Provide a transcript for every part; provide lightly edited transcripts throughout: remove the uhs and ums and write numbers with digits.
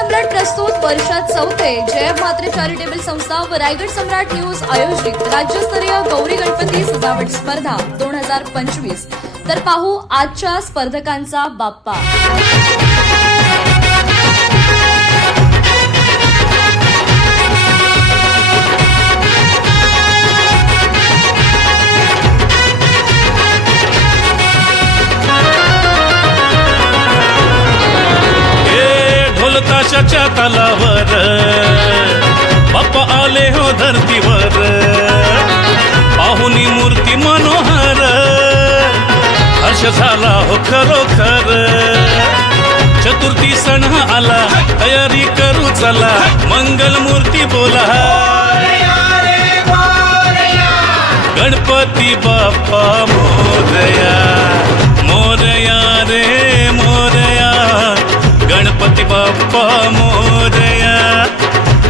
सम्राट प्रस्तुत वर्षात चौथे जय म्हात्रे चॅरिटेबल संस्था व रायगड सम्राट न्यूज आयोजित राज्यस्तरीय गौरी गणपती सजावट स्पर्धा 2025। तर पाहू आजच्या स्पर्धकांचा बाप्पा। ताशाच्या तालावर बाप्पा आले हो धरतीवर, पाहुनी मूर्ती मनोहर, हर्ष झाला हो खरोखर। चतुर्थी सण आला, तयारी करू चला, मंगल मूर्ती बोला, गणपती बाप्पा मोरया, मोरया रे मोरया, गणपती बाप्पा मोरया,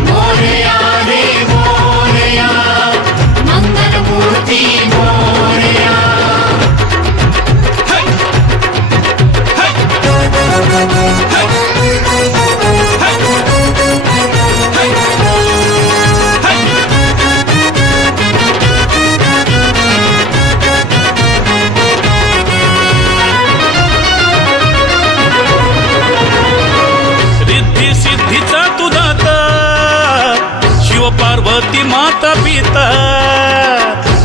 मोरया रे मोरया, मंगल मूर्ती मोरया। सिद्धीचा तू दाता, शिव पार्वती माता पिता,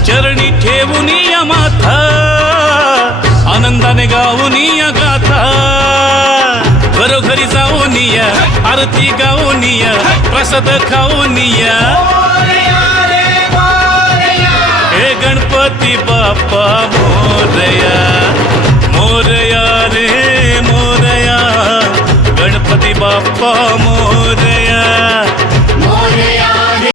चरणी ठेवून या माथा, आनंदाने गाऊन या गाथा, घरोघरी जाऊन या, आरती गाऊन या, प्रसाद खाऊन या, हे गणपती बाप्पा मोरया, मोरया रे मोरया, गणपती बाप्पा मोरया।